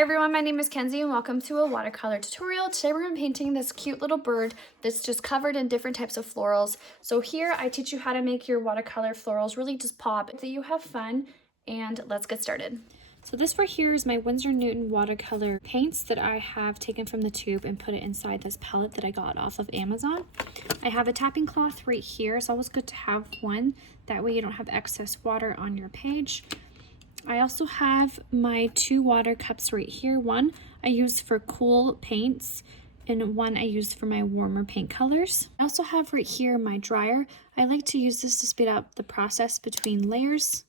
Hi everyone, my name is Kenzie and welcome to a watercolor tutorial. Today we're going to be painting this cute little bird that's just covered in different types of florals. So here I teach you how to make your watercolor florals really just pop, that you have fun, and let's get started. So this right here is my Winsor Newton watercolor paints that I have taken from the tube and put it inside this palette that I got off of Amazon. I have a tapping cloth right here. It's always good to have one. That way you don't have excess water on your page. I also have my two water cups right here. One I use for cool paints and one I use for my warmer paint colors. I also have right here my dryer. I like to use this to speed up the process between layers.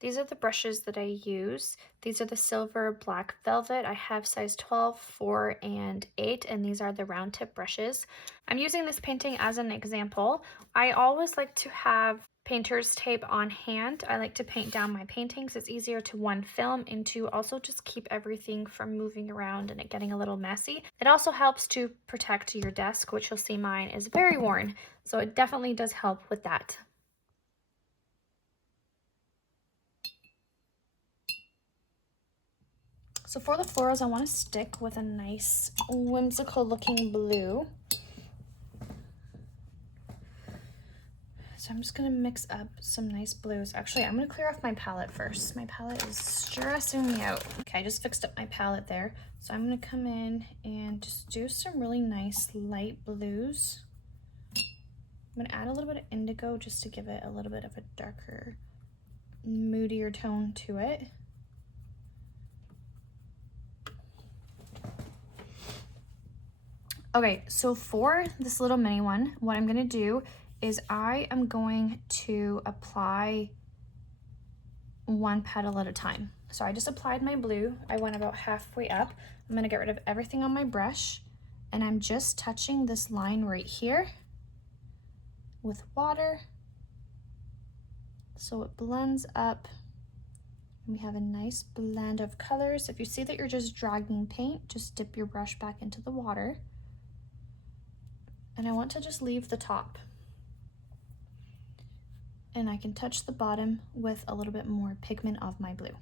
These are the brushes that I use. These are the silver black velvet. I have size 12, 4, and 8, and these are the round tip brushes. I'm using this painting as an example. I always like to have painter's tape on hand. I like to paint down my paintings. It's easier to one, film, and to also just keep everything from moving around and it getting a little messy. It also helps to protect your desk, which you'll see mine is very worn, so it definitely does help with that. So for the florals, I want to stick with a nice whimsical looking blue. So I'm just going to mix up some nice blues. Actually, I'm going to clear off my palette first. My palette is stressing me out. Okay, I just fixed up my palette there. So I'm going to come in and just do some really nice light blues. I'm going to add a little bit of indigo just to give it a little bit of a darker, moodier tone to it. Okay, so for this little mini one, what I'm gonna do is I am going to apply one petal at a time. So I just applied my blue. I went about halfway up. I'm gonna get rid of everything on my brush, and I'm just touching this line right here with water so it blends up. And we have a nice blend of colors. If you see that you're just dragging paint, just dip your brush back into the water. And I want to just leave the top. And I can touch the bottom with a little bit more pigment of my blue.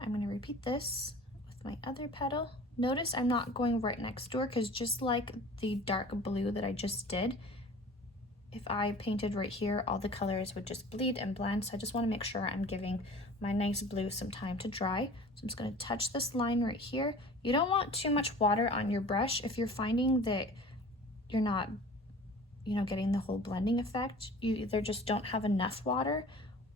I'm going to repeat this with my other petal. Notice I'm not going right next door because just like the dark blue that I just did, if I painted right here, all the colors would just bleed and blend. So I just want to make sure I'm giving my nice blue some time to dry. So I'm just going to touch this line right here. You don't want too much water on your brush. If you're finding that you're not, getting the whole blending effect, you either just don't have enough water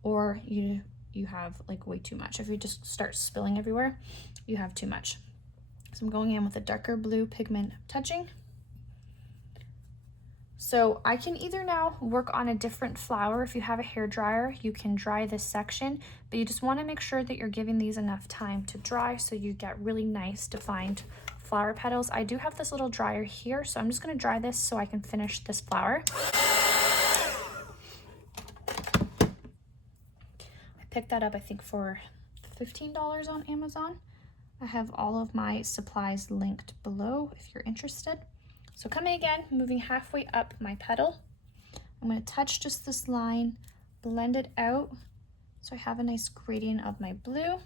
or you have like way too much. If you just start spilling everywhere, you have too much. So I'm going in with a darker blue pigment touching. So I can either now work on a different flower. If you have a hair dryer, you can dry this section, but you just want to make sure that you're giving these enough time to dry so you get really nice defined flower petals. I do have this little dryer here, so I'm just going to dry this so I can finish this flower. I picked that up, I think, for $15 on Amazon. I have all of my supplies linked below if you're interested. So coming again, moving halfway up my petal, I'm going to touch just this line, blend it out so I have a nice gradient of my blue.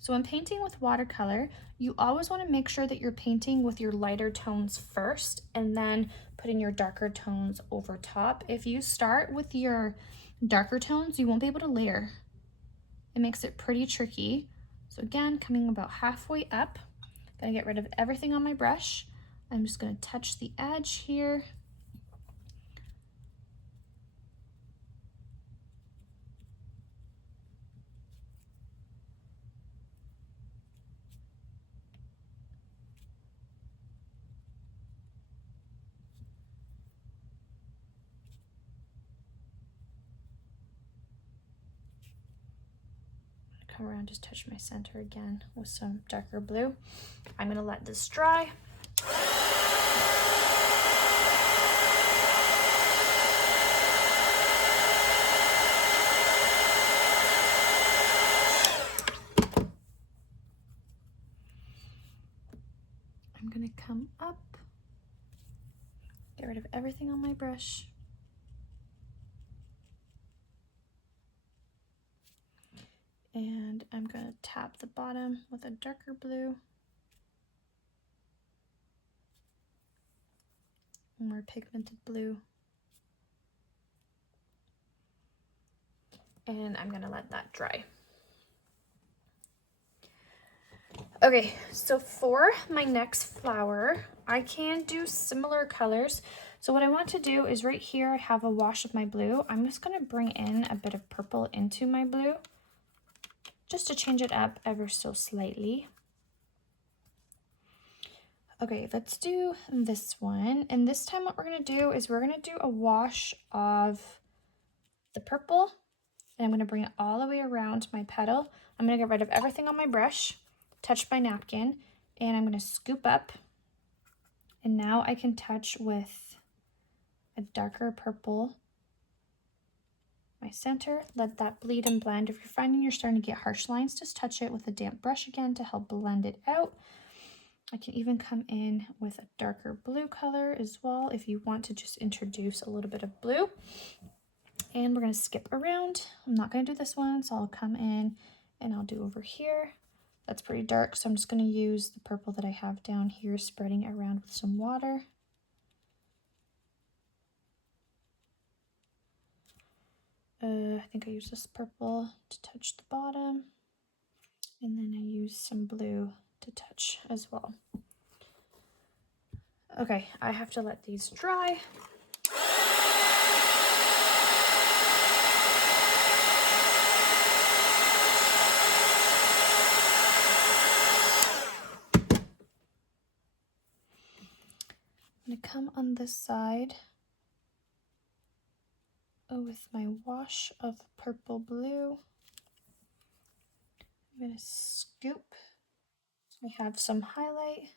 So when painting with watercolor, you always want to make sure that you're painting with your lighter tones first and then putting your darker tones over top. If you start with your darker tones, you won't be able to layer. It makes it pretty tricky. So again, coming about halfway up, I'm gonna get rid of everything on my brush. I'm just gonna touch the edge here. Come around, just touch my center again with some darker blue. I'm gonna let this dry. I'm gonna come up, get rid of everything on my brush. And I'm going to tap the bottom with a darker blue. More pigmented blue. And I'm going to let that dry. Okay, so for my next flower, I can do similar colors. So what I want to do is right here, I have a wash of my blue. I'm just going to bring in a bit of purple into my blue, just to change it up ever so slightly. Okay, let's do this one. And this time what we're going to do is we're going to do a wash of the purple. And I'm going to bring it all the way around my petal. I'm going to get rid of everything on my brush, touch my napkin, and I'm going to scoop up. And now I can touch with a darker purple my center. Let that bleed and blend. If you're finding you're starting to get harsh lines, just touch it with a damp brush again to help blend it out. I can even come in with a darker blue color as well if you want to just introduce a little bit of blue. And we're going to skip around. I'm not going to do this one, so I'll come in and I'll do over here. That's pretty dark, so I'm just going to use the purple that I have down here, spreading it around with some water. I think I use this purple to touch the bottom, and then I use some blue to touch as well. Okay, I have to let these dry. I'm going to come on this side with my wash of purple blue. I'm going to scoop so I have some highlight.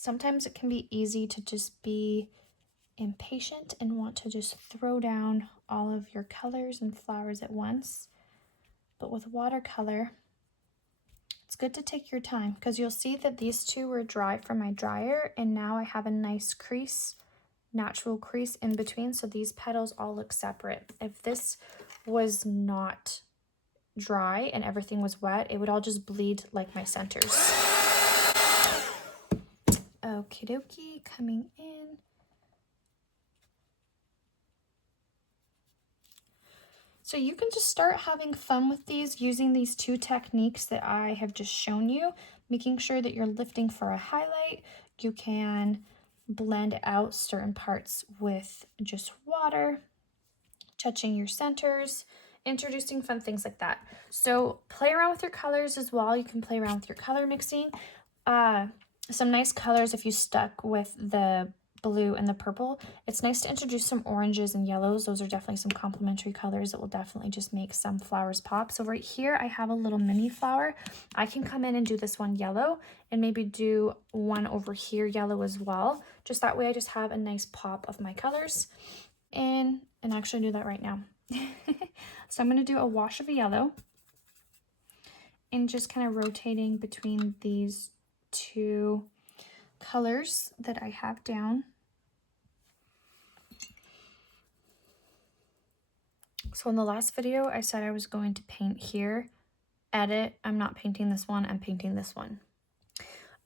Sometimes it can be easy to just be impatient and want to just throw down all of your colors and flowers at once. But with watercolor, it's good to take your time because you'll see that these two were dry from my dryer, and now I have a nice crease, natural crease in between, so these petals all look separate. If this was not dry and everything was wet, it would all just bleed like my centers. Okie dokie, coming in. So you can just start having fun with these using these two techniques that I have just shown you, making sure that you're lifting for a highlight. You can blend out certain parts with just water, touching your centers, introducing fun things like that. So play around with your colors as well. You can play around with your color mixing. Some nice colors if you stuck with the blue and the purple. It's nice to introduce some oranges and yellows. Those are definitely some complementary colors that will definitely just make some flowers pop. So right here I have a little mini flower. I can come in and do this one yellow and maybe do one over here yellow as well. Just that way I just have a nice pop of my colors. And actually do that right now. So I'm going to do a wash of a yellow and just kind of rotating between these two colors that I have down. So in the last video, I said I was going to paint here. Edit, I'm not painting this one, I'm painting this one.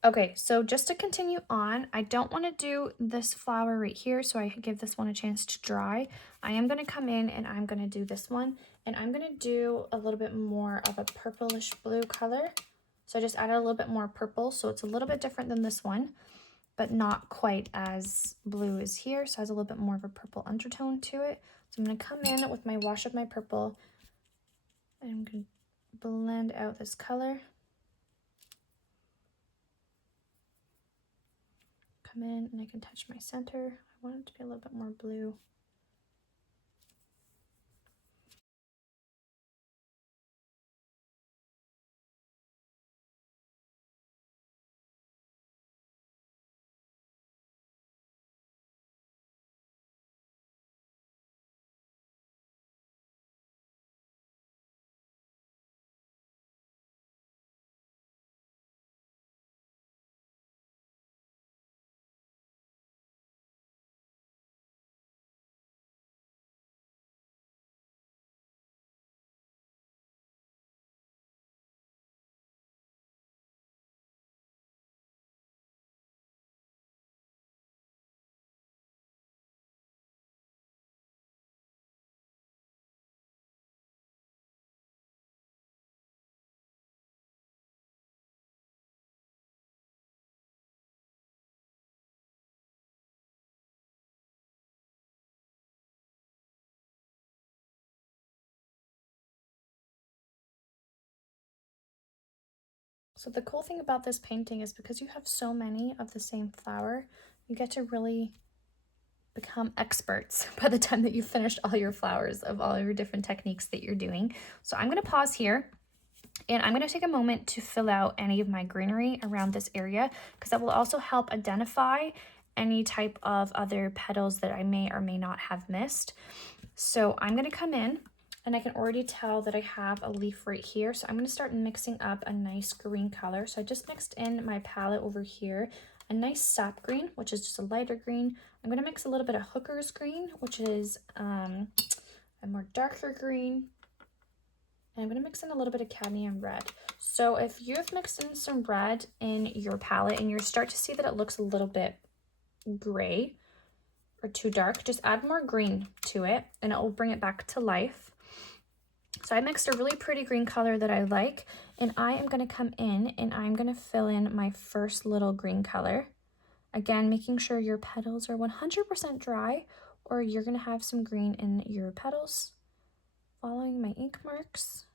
Okay, so just to continue on, I don't want to do this flower right here, so I give this one a chance to dry. I am going to come in and I'm going to do this one, and I'm going to do a little bit more of a purplish blue color. So I just added a little bit more purple, so it's a little bit different than this one, but not quite as blue as here, so it has a little bit more of a purple undertone to it. So I'm going to come in with my wash of my purple, and I'm going to blend out this color. Come in and I can touch my center. I want it to be a little bit more blue. So the cool thing about this painting is because you have so many of the same flower, you get to really become experts by the time that you've finished all your flowers of all your different techniques that you're doing. So I'm going to pause here and I'm going to take a moment to fill out any of my greenery around this area, because that will also help identify any type of other petals that I may or may not have missed. So I'm going to come in and I can already tell that I have a leaf right here. So I'm going to start mixing up a nice green color. So I just mixed in my palette over here, a nice sap green, which is just a lighter green. I'm going to mix a little bit of hooker's green, which is a more darker green. And I'm going to mix in a little bit of cadmium red. So if you've mixed in some red in your palette and you start to see that it looks a little bit gray or too dark, just add more green to it and it will bring it back to life. So I mixed a really pretty green color that I like, and I am going to come in and I'm going to fill in my first little green color. Again, making sure your petals are 100% dry or you're going to have some green in your petals. Following my ink marks.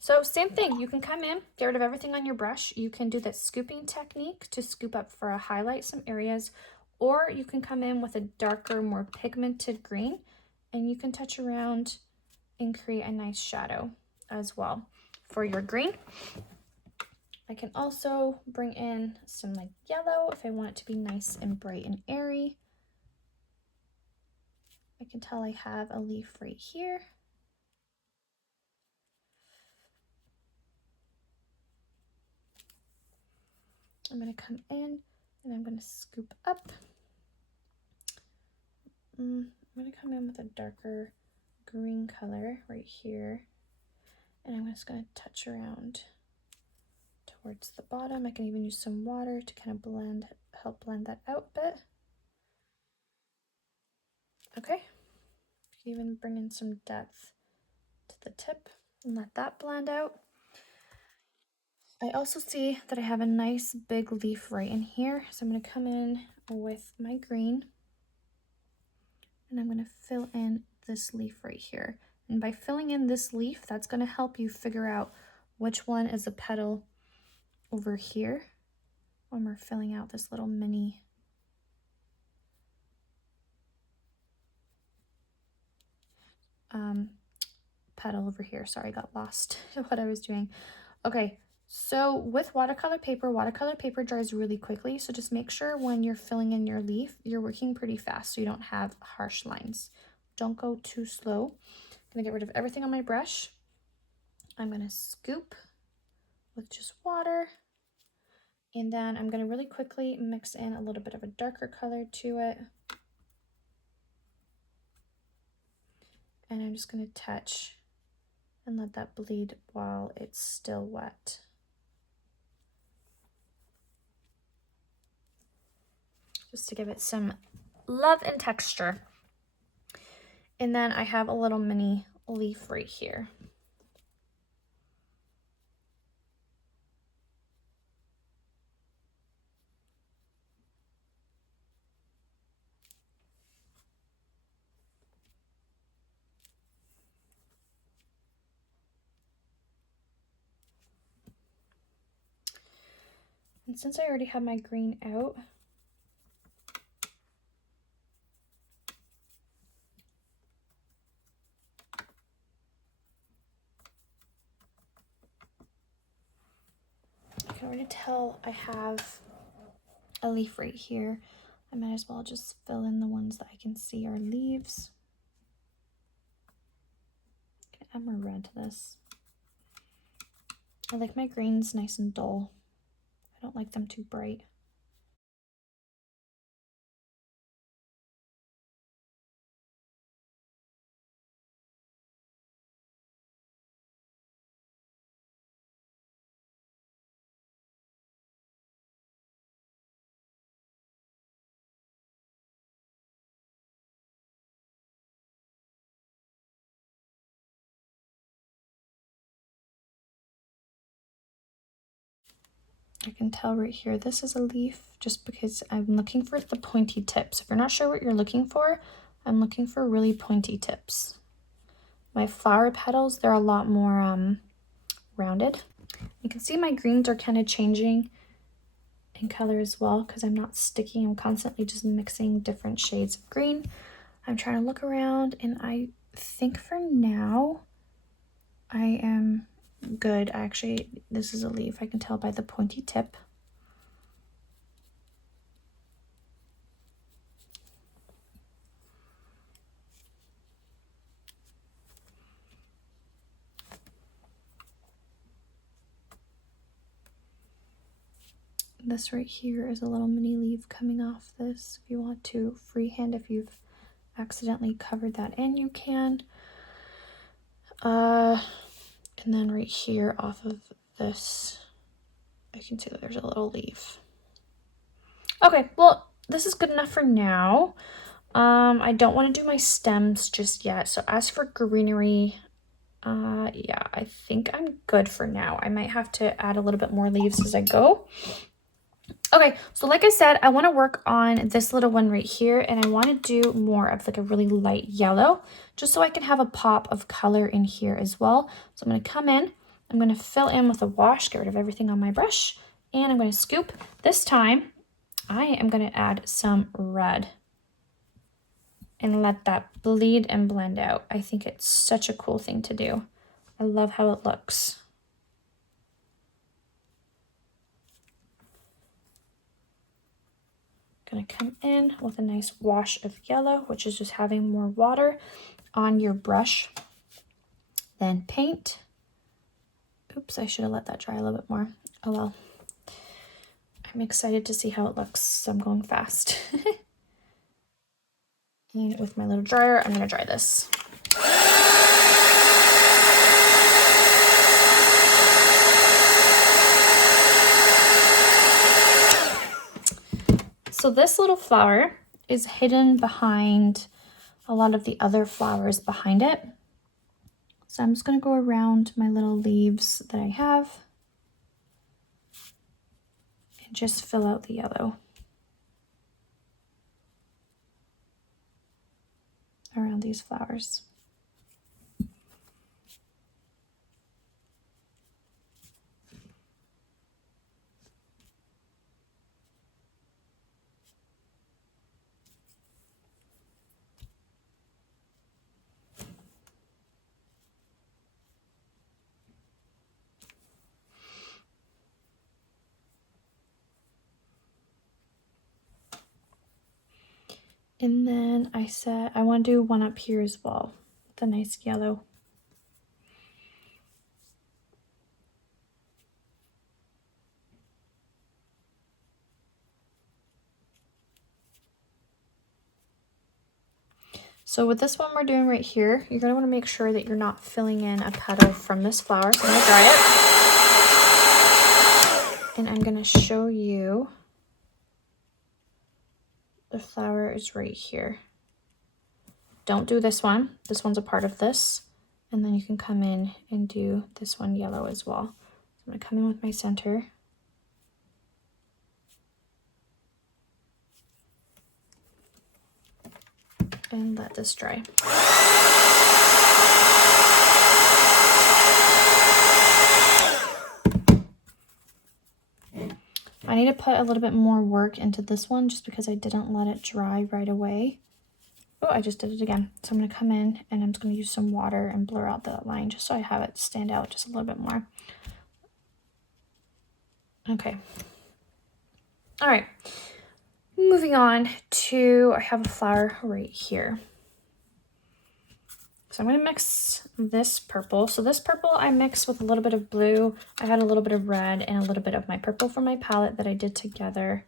So same thing, you can come in, get rid of everything on your brush. You can do that scooping technique to scoop up for a highlight some areas, or you can come in with a darker, more pigmented green and you can touch around and create a nice shadow as well for your green. I can also bring in some like yellow if I want it to be nice and bright and airy. I can tell I have a leaf right here. I'm going to come in and I'm going to scoop up. I'm going to come in with a darker green color right here. And I'm just going to touch around towards the bottom. I can even use some water to kind of help blend that out a bit. Okay. You can even bring in some depth to the tip and let that blend out. I also see that I have a nice big leaf right in here. So I'm going to come in with my green and I'm going to fill in this leaf right here. And by filling in this leaf, that's going to help you figure out which one is a petal over here when we're filling out this little mini petal over here. Sorry, I got lost in what I was doing. Okay, so with watercolor paper dries really quickly. So just make sure when you're filling in your leaf, you're working pretty fast so you don't have harsh lines. Don't go too slow. I'm gonna get rid of everything on my brush. I'm gonna scoop with just water. And then I'm gonna really quickly mix in a little bit of a darker color to it. And I'm just gonna touch and let that bleed while it's still wet. Just to give it some love and texture. And then I have a little mini leaf right here. And since I already have my green out, I can already tell I have a leaf right here. I might as well just fill in the ones that I can see are leaves. I can add more red to this. I like my greens nice and dull. I don't like them too bright. I can tell right here, this is a leaf just because I'm looking for the pointy tips. If you're not sure what you're looking for, I'm looking for really pointy tips. My flower petals, they're a lot more rounded. You can see my greens are kind of changing in color as well because I'm not sticking. I'm constantly just mixing different shades of green. I'm trying to look around, and I think for now I am good. Actually, this is a leaf. I can tell by the pointy tip. This right here is a little mini leaf coming off this. If you want to freehand, if you've accidentally covered that in, you can. And then right here off of this, I can see that there's a little leaf. Okay, well, this is good enough for now. I don't want to do my stems just yet. So as for greenery, yeah, I think I'm good for now. I might have to add a little bit more leaves as I go. Okay, so like I said, I want to work on this little one right here, and I want to do more of like a really light yellow, just so I can have a pop of color in here as well. So I'm going to come in, I'm going to fill in with a wash, get rid of everything on my brush, and I'm going to scoop. This time, I am going to add some red and let that bleed and blend out. I think it's such a cool thing to do. I love how it looks. Gonna come in with a nice wash of yellow, which is just having more water on your brush. Then paint. Oops, I should have let that dry a little bit more. Oh well. I'm excited to see how it looks, so I'm going fast. And with my little dryer, I'm gonna dry this. So this little flower is hidden behind a lot of the other flowers behind it. So I'm just going to go around my little leaves that I have and just fill out the yellow around these flowers. And then I said I want to do one up here as well, with a nice yellow. So with this one we're doing right here, you're going to want to make sure that you're not filling in a petal from this flower. So I'm going to dry it. And I'm going to show you the flower is right here. Don't do this one. This one's a part of this. And then you can come in and do this one yellow as well. So I'm going to come in with my center. And let this dry. I need to put a little bit more work into this one just because I didn't let it dry right away. Oh, I just did it again. So I'm going to come in and I'm just going to use some water and blur out that line just so I have it stand out just a little bit more. Okay. All right. Moving on to, I have a flower right here. So I'm going to mix this purple. So this purple I mixed with a little bit of blue. I had a little bit of red and a little bit of my purple from my palette that I did together.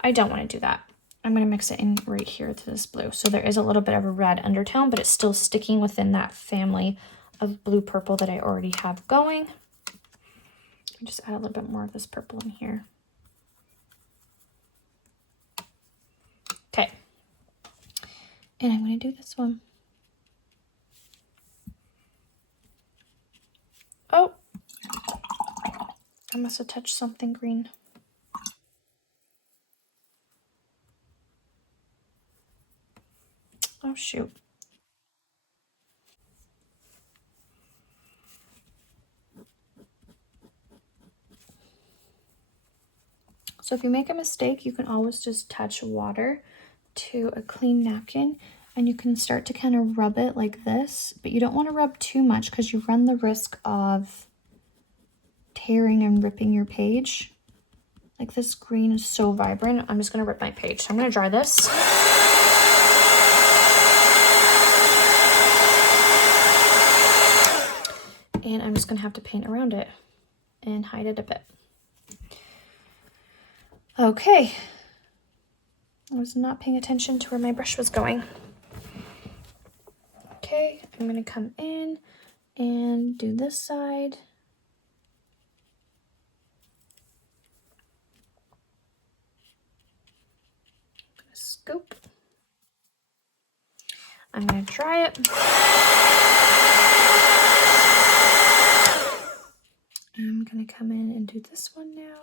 I don't want to do that. I'm going to mix it in right here to this blue. So there is a little bit of a red undertone, but it's still sticking within that family of blue purple that I already have going. Just add a little bit more of this purple in here. Okay. And I'm going to do this one. Oh, I must have touched something green. Oh, shoot. So if you make a mistake, you can always just touch water to a clean napkin and you can start to kind of rub it like this, but you don't want to rub too much because you run the risk of tearing and ripping your page. Like this green is so vibrant. I'm just going to rip my page. So I'm going to dry this. And I'm just going to have to paint around it and hide it a bit. Okay. I was not paying attention to where my brush was going. Okay, I'm going to come in and do this side. Scoop. I'm going to dry it. I'm going to come in and do this one now.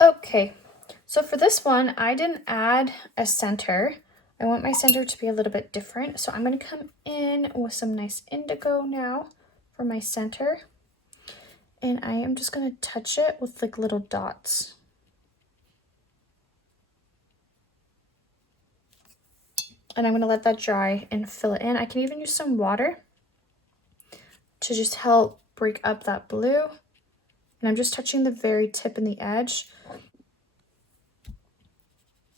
Okay, so for this one, I didn't add a center. I want my center to be a little bit different. So I'm going to come in with some nice indigo now for my center. And I am just going to touch it with like little dots. And I'm going to let that dry and fill it in. I can even use some water to just help break up that blue. And I'm just touching the very tip and the edge.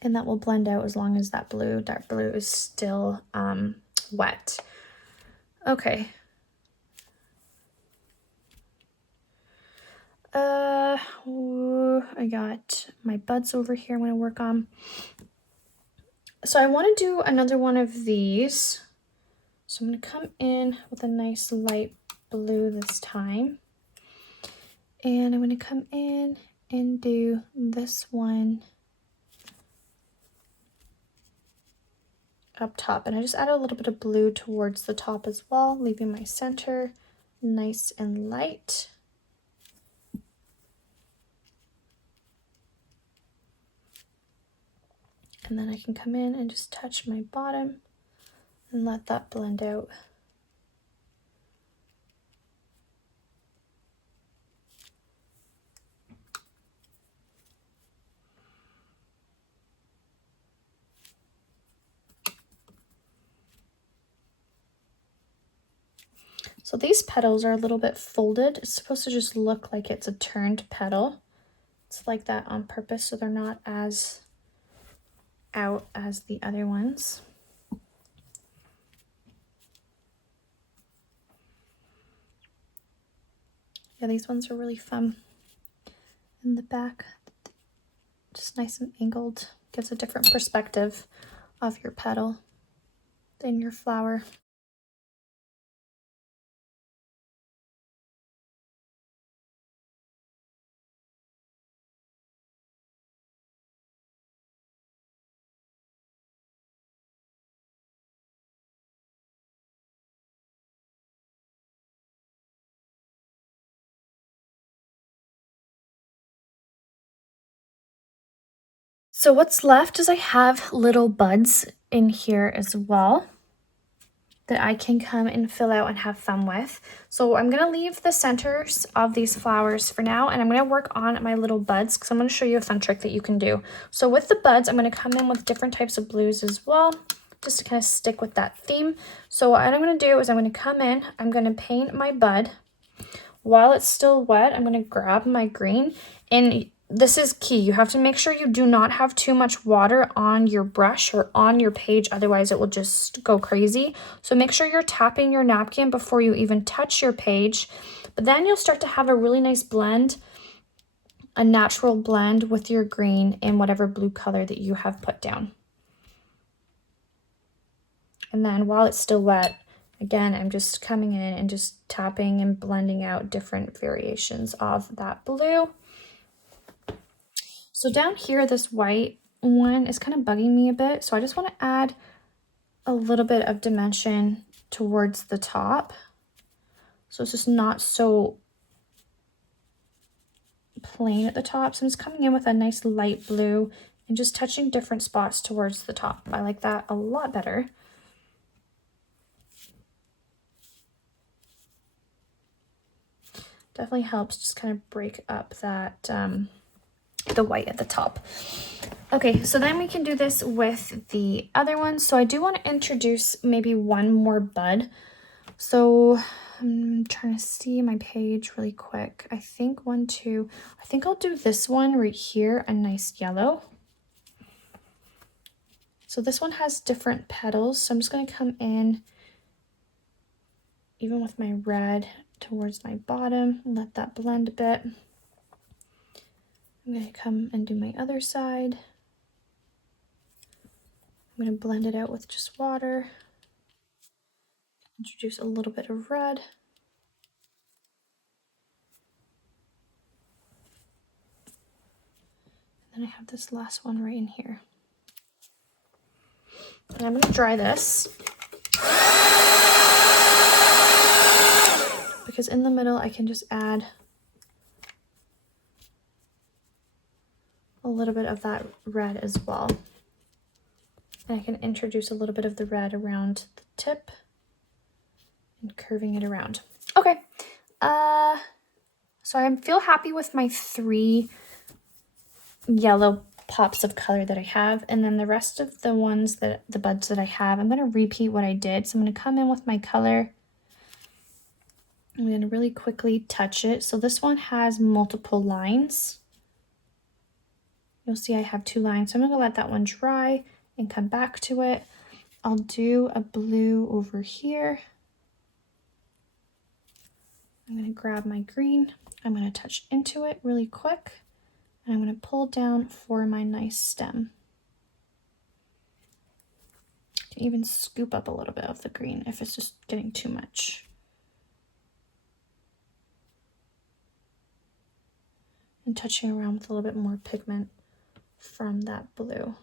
And that will blend out as long as that dark blue is still wet. Okay. I got my buds over here I'm going to work on. So I want to do another one of these. So I'm going to come in with a nice light blue this time. And I'm going to come in and do this one up top. And I just add a little bit of blue towards the top as well, leaving my center nice and light. And then I can come in and just touch my bottom and let that blend out. So these petals are a little bit folded. It's supposed to just look like it's a turned petal. It's like that on purpose so they're not as out as the other ones. Yeah, these ones are really fun. In the back, just nice and angled. Gives a different perspective of your petal than your flower. So what's left is I have little buds in here as well that I can come and fill out and have fun with. So I'm going to leave the centers of these flowers for now, and I'm going to work on my little buds because I'm going to show you a fun trick that you can do. So with the buds, I'm going to come in with different types of blues as well, just to kind of stick with that theme. So what I'm going to do is I'm going to come in, I'm going to paint my bud. While it's still wet, I'm going to grab my green, and this is key. You have to make sure you do not have too much water on your brush or on your page, otherwise it will just go crazy. So make sure you're tapping your napkin before you even touch your page, but then you'll start to have a really nice blend, a natural blend with your green and whatever blue color that you have put down. And then while it's still wet, Again, I'm just coming in and just tapping and blending out different variations of that blue. So down here, this white one is kind of bugging me a bit. So I just want to add a little bit of dimension towards the top. So it's just not so plain at the top. So I'm just coming in with a nice light blue and just touching different spots towards the top. I like that a lot better. Definitely helps just kind of break up that the white at the top. Okay, so then we can do this with the other one. So I do want to introduce maybe one more bud. So I'm trying to see my page really quick. I think I think I'll do this one right here, a nice yellow. So this one has different petals. So I'm just going to come in even with my red towards my bottom and let that blend a bit. I'm going to come and do my other side. I'm going to blend it out with just water. Introduce a little bit of red. And then I have this last one right in here. And I'm going to dry this. Because in the middle I can just add a little bit of that red as well. And I can introduce a little bit of the red around the tip and curving it around. Okay, so I feel happy with my 3 yellow pops of color that I have, and then the rest of the ones the buds that I have, I'm going to repeat what I did. So I'm going to come in with my color. I'm going to really quickly touch it. So this one has multiple lines. You'll see I have 2 lines. So I'm going to let that one dry and come back to it. I'll do a blue over here. I'm going to grab my green. I'm going to touch into it really quick. And I'm going to pull down for my nice stem. You can even scoop up a little bit of the green if it's just getting too much. And touching around with a little bit more pigment from that blue.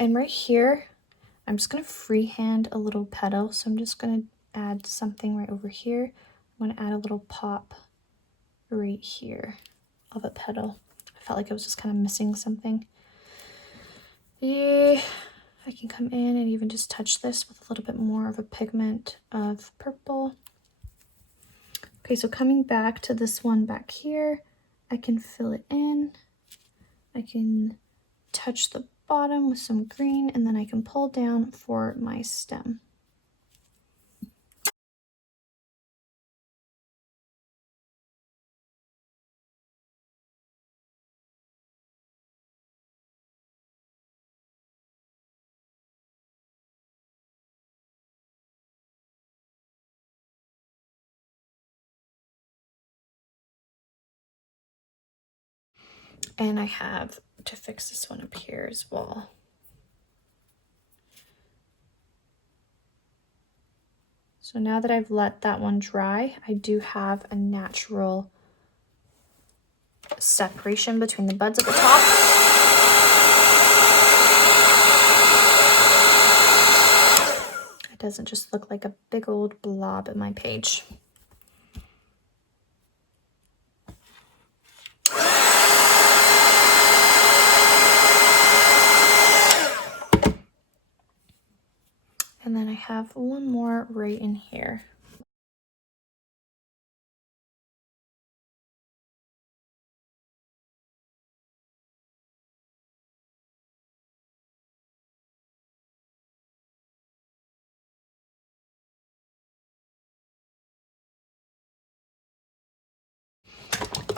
And right here, I'm just going to freehand a little petal. So I'm just going to add something right over here. I'm going to add a little pop right here of a petal. I felt like I was just kind of missing something. Yeah, I can come in and even just touch this with a little bit more of a pigment of purple. Okay, so coming back to this one back here, I can fill it in. I can touch the bottom with some green, and then I can pull down for my stem. And I have to fix this one up here as well. So now that I've let that one dry, I do have a natural separation between the buds at the top. It doesn't just look like a big old blob at my page. And then I have one more right in here.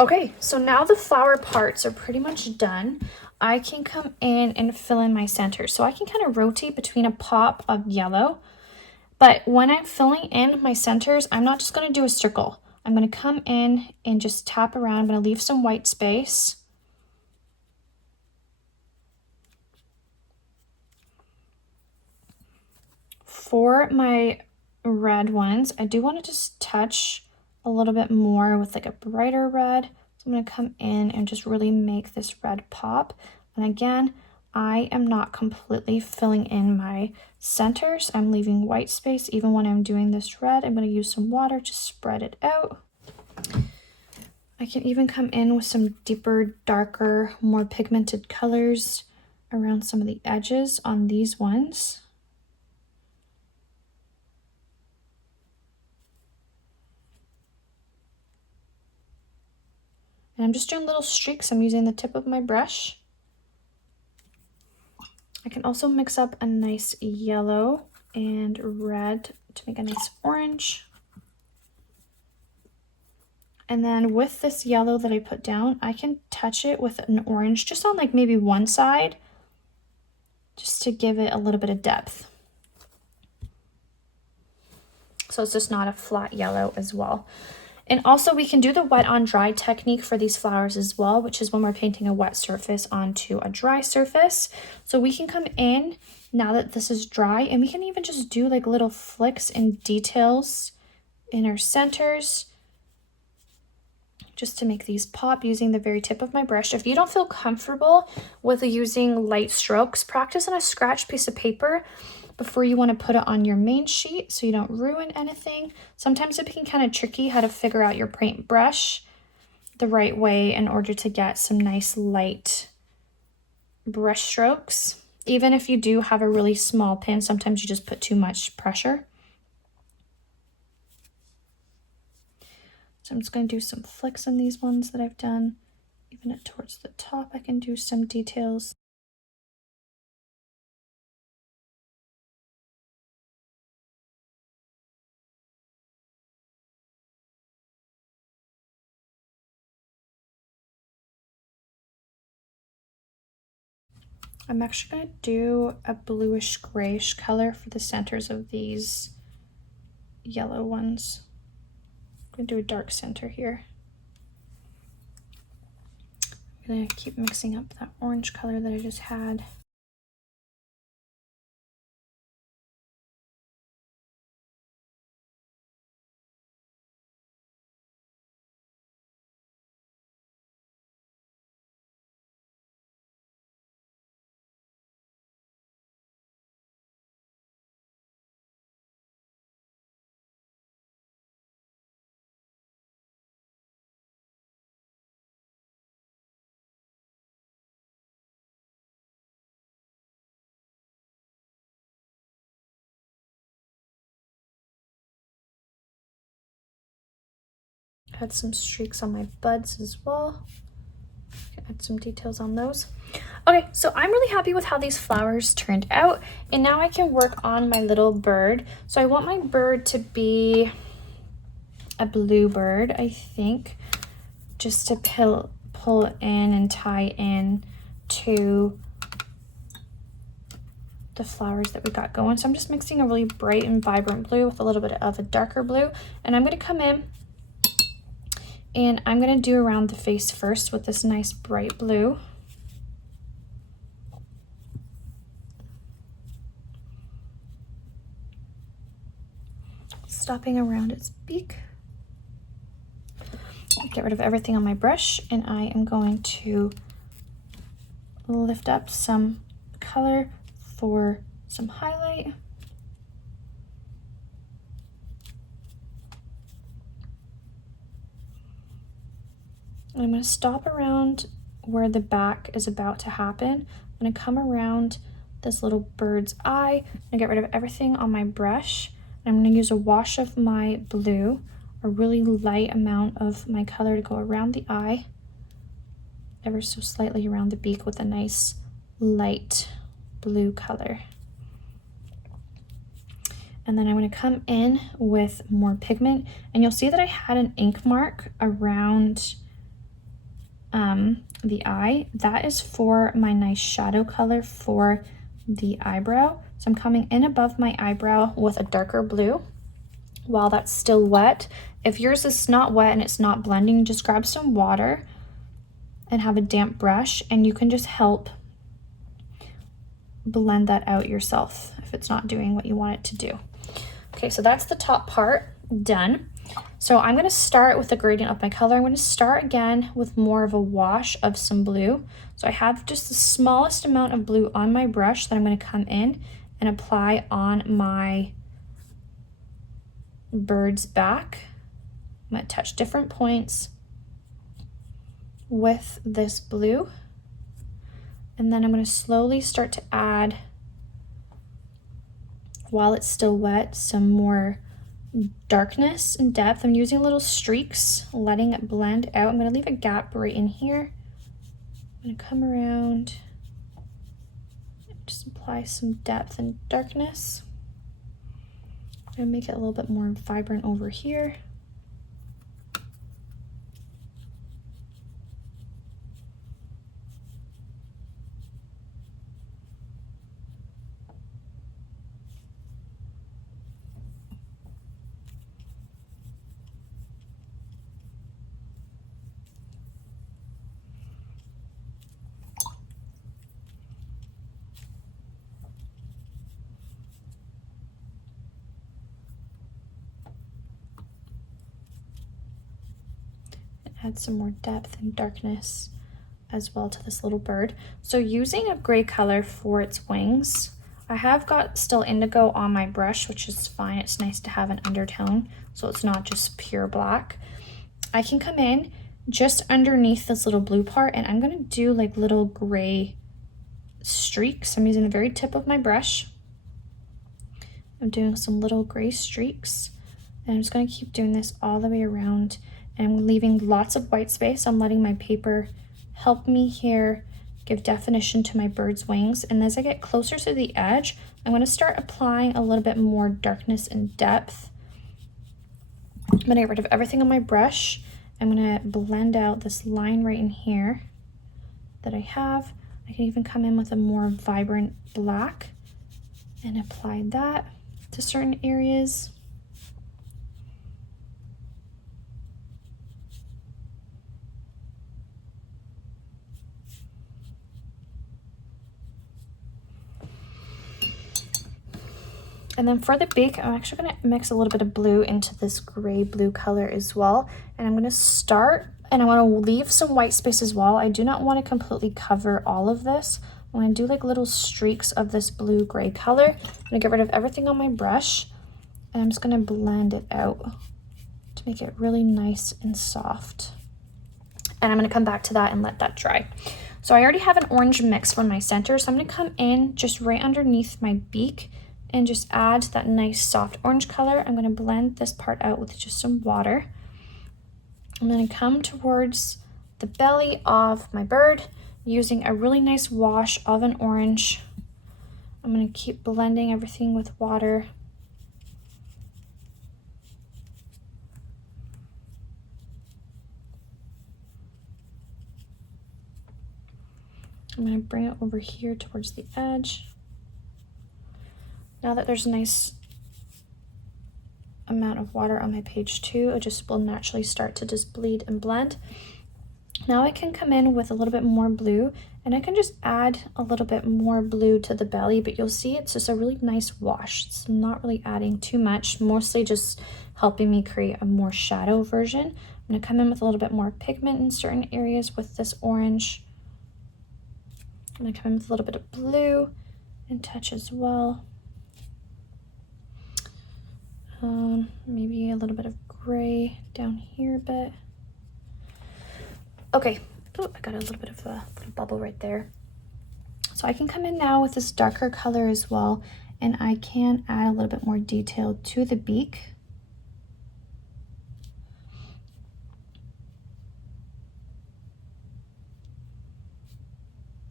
Okay, so now the flower parts are pretty much done. I can come in and fill in my center. So I can kind of rotate between a pop of yellow. But when I'm filling in my centers, I'm not just going to do a circle. I'm going to come in and just tap around. I'm going to leave some white space. For my red ones, I do want to just touch a little bit more with like a brighter red. So I'm going to come in and just really make this red pop. And again, I am not completely filling in my centers. I'm leaving white space. Even when I'm doing this red, I'm going to use some water to spread it out. I can even come in with some deeper, darker, more pigmented colors around some of the edges on these ones. And I'm just doing little streaks. I'm using the tip of my brush. I can also mix up a nice yellow and red to make a nice orange. And then with this yellow that I put down, I can touch it with an orange just on like maybe one side, just to give it a little bit of depth. So it's just not a flat yellow as well. And also we can do the wet on dry technique for these flowers as well, which is when we're painting a wet surface onto a dry surface. So we can come in now that this is dry, and we can even just do like little flicks and details in our centers just to make these pop using the very tip of my brush. If you don't feel comfortable with using light strokes, practice on a scratch piece of paper before you want to put it on your main sheet so you don't ruin anything. Sometimes it can kind of tricky how to figure out your paint brush the right way in order to get some nice light brush strokes. Even if you do have a really small pen, sometimes you just put too much pressure. So I'm just going to do some flicks on these ones that I've done. Even it towards the top, I can do some details. I'm actually going to do a bluish grayish color for the centers of these yellow ones. I'm going to do a dark center here. I'm going to keep mixing up that orange color that I just had. Add some streaks on my buds as well. Add some details on those. Okay, so I'm really happy with how these flowers turned out, and now I can work on my little bird. So I want my bird to be a blue bird, I think, just to pull in and tie in to the flowers that we got going. So I'm just mixing a really bright and vibrant blue with a little bit of a darker blue, and I'm going to come in and I'm going to do around the face first with this nice bright blue. Stopping around its beak. Get rid of everything on my brush, and I am going to lift up some color for some highlight. And I'm going to stop around where the back is about to happen. I'm going to come around this little bird's eye and get rid of everything on my brush. And I'm going to use a wash of my blue, a really light amount of my color to go around the eye, ever so slightly around the beak with a nice light blue color. And then I'm going to come in with more pigment, and you'll see that I had an ink mark around the eye. That is for my nice shadow color for the eyebrow. So I'm coming in above my eyebrow with a darker blue while that's still wet. If yours is not wet and it's not blending, just grab some water and have a damp brush, and you can just help blend that out yourself if it's not doing what you want it to do. Okay, so that's the top part done. So I'm going to start with the gradient of my color. I'm going to start again with more of a wash of some blue. So I have just the smallest amount of blue on my brush that I'm going to come in and apply on my bird's back. I'm going to touch different points with this blue. And then I'm going to slowly start to add, while it's still wet, some more darkness and depth. I'm using little streaks, letting it blend out. I'm going to leave a gap right in here. I'm going to come around, just apply some depth and darkness. I'm going to make it a little bit more vibrant over here. Add some more depth and darkness as well to this little bird. So using a gray color for its wings, I have got still indigo on my brush, which is fine. It's nice to have an undertone so it's not just pure black. I can come in just underneath this little blue part, and I'm going to do like little gray streaks. I'm using the very tip of my brush. I'm doing some little gray streaks, and I'm just going to keep doing this all the way around. And I'm leaving lots of white space. I'm letting my paper help me here give definition to my bird's wings. And as I get closer to the edge, I'm going to start applying a little bit more darkness and depth. I'm going to get rid of everything on my brush. I'm going to blend out this line right in here that I have. I can even come in with a more vibrant black and apply that to certain areas. And then for the beak, I'm actually going to mix a little bit of blue into this gray blue color as well. And I'm going to start, and I want to leave some white space as well. I do not want to completely cover all of this. I'm going to do like little streaks of this blue gray color. I'm going to get rid of everything on my brush, and I'm just going to blend it out to make it really nice and soft. And I'm going to come back to that and let that dry. So I already have an orange mix from my center, so I'm going to come in just right underneath my beak and just add that nice soft orange color. I'm going to blend this part out with just some water. I'm going to come towards the belly of my bird using a really nice wash of an orange. I'm going to keep blending everything with water. I'm going to bring it over here towards the edge. Now that there's a nice amount of water on my page too, it just will naturally start to just bleed and blend. Now I can come in with a little bit more blue, and I can just add a little bit more blue to the belly, but you'll see it's just a really nice wash. It's not really adding too much, mostly just helping me create a more shadow version. I'm going to come in with a little bit more pigment in certain areas with this orange. I'm going to come in with a little bit of blue and touch as well. Maybe a little bit of gray down here a bit. Okay, oh, I got a little bit of a little bubble right there. So I can come in now with this darker color as well, and I can add a little bit more detail to the beak.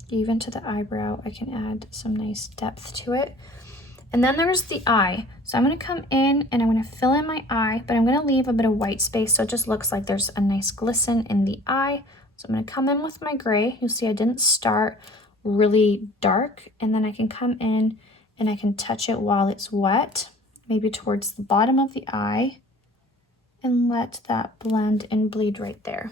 Even to the eyebrow, I can add some nice depth to it. And then there's the eye. So I'm going to come in and I'm going to fill in my eye, but I'm going to leave a bit of white space so it just looks like there's a nice glisten in the eye. So I'm going to come in with my gray. You'll see I didn't start really dark, and then I can come in and I can touch it while it's wet, maybe towards the bottom of the eye, and let that blend and bleed right there.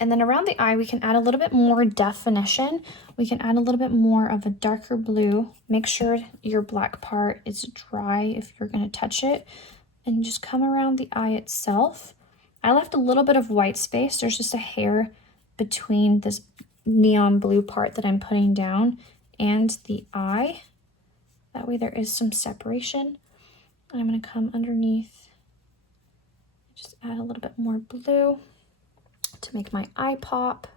And then around the eye, we can add a little bit more definition. We can add a little bit more of a darker blue. Make sure your black part is dry if you're going to touch it, and just come around the eye itself. I left a little bit of white space. There's just a hair between this neon blue part that I'm putting down and the eye. That way there is some separation. And I'm going to come underneath, just add a little bit more blue to make my eye pop.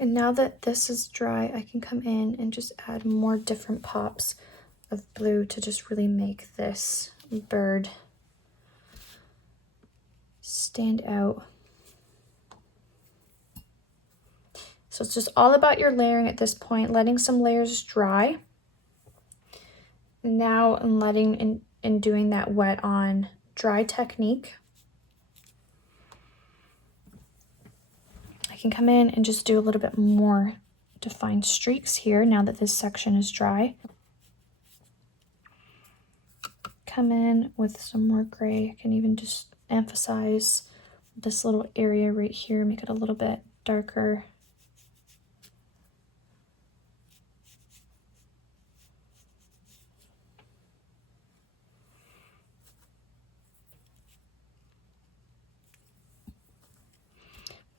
And now that this is dry, I can come in and just add more different pops of blue to just really make this bird stand out. So it's just all about your layering at this point, letting some layers dry. Now I'm letting and doing that wet on dry technique. I can come in and just do a little bit more defined streaks here now that this section is dry. Come in with some more gray. I can even just emphasize this little area right here, make it a little bit darker.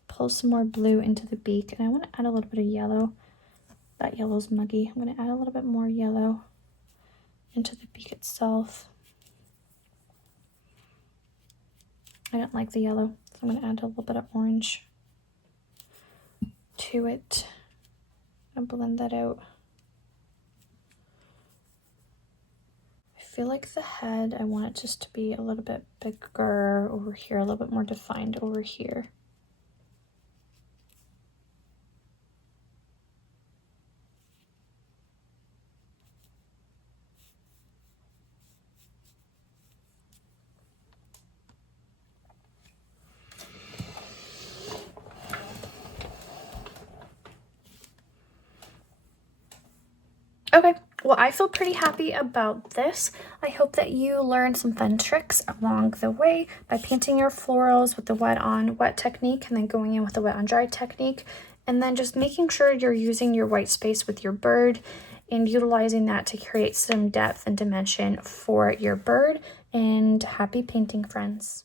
Pull some more blue into the beak, and I want to add a little bit of yellow. That yellow's muggy. I'm going to add a little bit more yellow into the beak itself. I don't like the yellow, so I'm going to add a little bit of orange to it and blend that out. I feel like the head, I want it just to be a little bit bigger over here, a little bit more defined over here. Okay, well, I feel pretty happy about this. I hope that you learned some fun tricks along the way by painting your florals with the wet on wet technique and then going in with the wet on dry technique, and then just making sure you're using your white space with your bird and utilizing that to create some depth and dimension for your bird. And happy painting, friends.